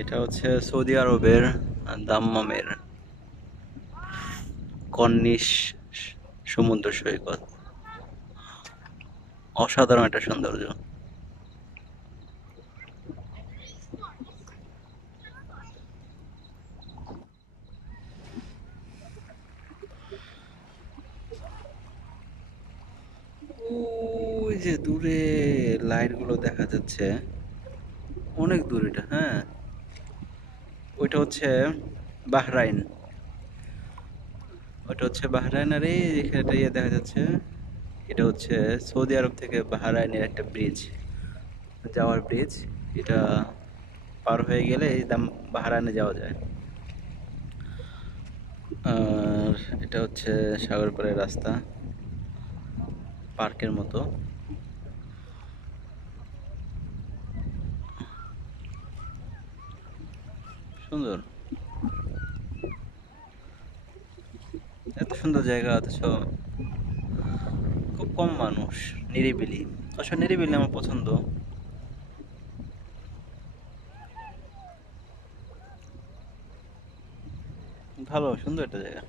এটা হচ্ছে সৌদি আরবের দাম্মামের কর্নিশ সমুদ্র সৈকত। অসাধারণ একটা সৌন্দর্য। ওই যে দূরে লাইট গুলো দেখা যাচ্ছে, অনেক দূর এটা। হ্যাঁ, ওইটা হচ্ছে বাহরাইন। ওটা হচ্ছে বাহরাইন, আর এই এখানে ইয়ে দেখা যাচ্ছে, এটা হচ্ছে সৌদি আরব থেকে বাহরাইনের একটা ব্রিজ, যাওয়ার ব্রিজ। এটা পার হয়ে গেলে এই দাম বাহরাইনে যাওয়া যায়। আর এটা হচ্ছে সাগর পাড়ের রাস্তা, পার্কের মতো সুন্দর। এত সুন্দর জায়গা অথচ খুব কম মানুষ, নিরিবিলি। আসলে নিরিবিলি আমার পছন্দ। ভালো, সুন্দর একটা জায়গা।